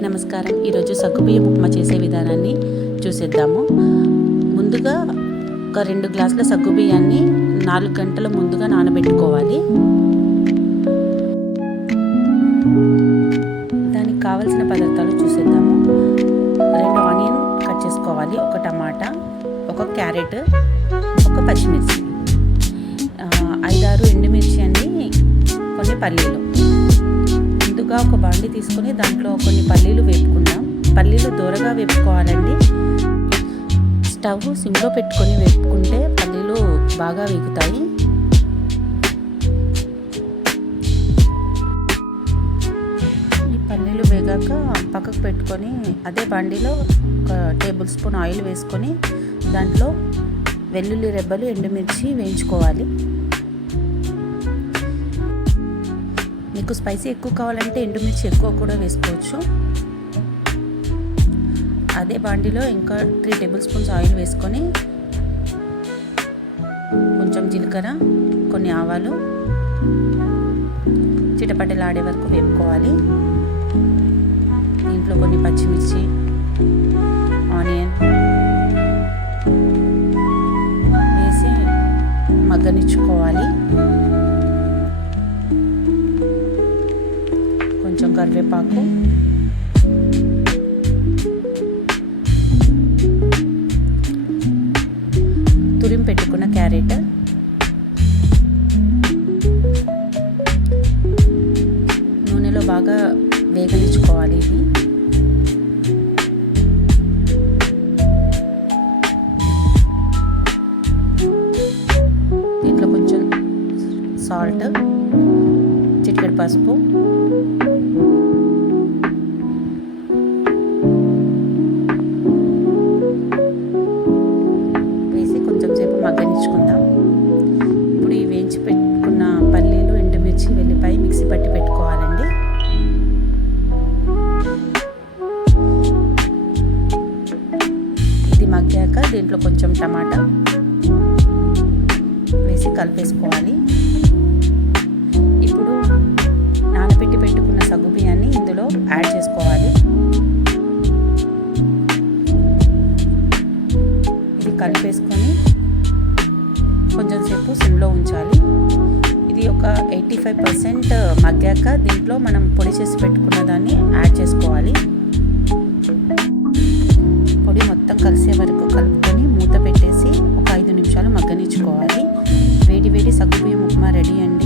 అందరికీ నమస్కారం. ఈరోజు సగ్గుబియ్యం ఉప్మా చేసే విధానాన్ని చూసేద్దాము. ముందుగా ఒక 2 గ్లాసుల సగ్గుబియ్యాన్ని 4 గంటల ముందుగా నానబెట్టుకోవాలి. దానికి కావలసిన పదార్థాలు చూసేద్దాము. 2 ఆనియన్ కట్ చేసుకోవాలి, 1 టమాటా, 1 క్యారెట్, 1 పచ్చిమిర్చి, 5-6 ఎండుమిర్చి అండి, కొన్ని పల్లీలు. ముందుగా ఒక బాండి తీసుకొని దాంట్లో కొన్ని పల్లీలు వేపుకుందాం. పల్లీలు దూరగా వేపుకోవాలండి. స్టవ్ సిమ్లో పెట్టుకొని వేపుకుంటే పల్లీలు బాగా వేగుతాయి. ఈ పల్లీలు వేగాక పక్కకు పెట్టుకొని అదే బాండీలో 1 టేబుల్ స్పూన్ ఆయిల్ వేసుకొని దాంట్లో వెల్లుల్లి రెబ్బలు, ఎండుమిర్చి వేయించుకోవాలి. మీకు స్పైసీ ఎక్కువ కావాలంటే ఎండుమిర్చి ఎక్కువ కూడా వేసుకోవచ్చు. అదే బాండీలో ఇంకా 3 టేబుల్ స్పూన్స్ ఆయిల్ వేసుకొని కొంచెం జీలకర్ర, కొన్ని ఆవాలు చిటపటలాడే వరకు వేపుకోవాలి. దీంట్లో కొన్ని పచ్చిమిర్చి, ఆనియన్ వేసి మగ్గనిచ్చుకోవాలి. కొంచెం కరివేపాకు, తురిమి పెట్టుకున్న క్యారెట్, నూనెలో బాగా వేగనిచ్చుకోవాలి. ఇది దీంట్లో కొంచెం సాల్ట్, చిటికెడు పసుపు మగ్గనిచ్చుకుందాం. ఇప్పుడు ఈ వేయించి పెట్టుకున్న పల్లీలు, ఎండుమిర్చి, వెల్లిపాయ మిక్సీ పట్టి పెట్టుకోవాలండి. ఇది మగ్గాక దీంట్లో కొంచెం టమాటా వేసి కలిపేసుకోవాలి. ఇప్పుడు నానబెట్టి పెట్టుకున్న సగ్గుబియ్యాన్ని ఇందులో యాడ్ చేసుకోవాలి. ఇది కలిపేసుకొని కొంచెం సేపు సిమ్లో ఉంచాలి. ఇది ఒక 85% మగ్గాక దీంట్లో మనం పొడి చేసి పెట్టుకున్న దాన్ని యాడ్ చేసుకోవాలి. పొడి మొత్తం కలిసే వరకు కలుపుకొని మూత పెట్టేసి ఒక 5 నిమిషాలు మగ్గనిచ్చుకోవాలి. వేడి వేడి సగ్గుబియ్యం ఉప్మా రెడీ అండి.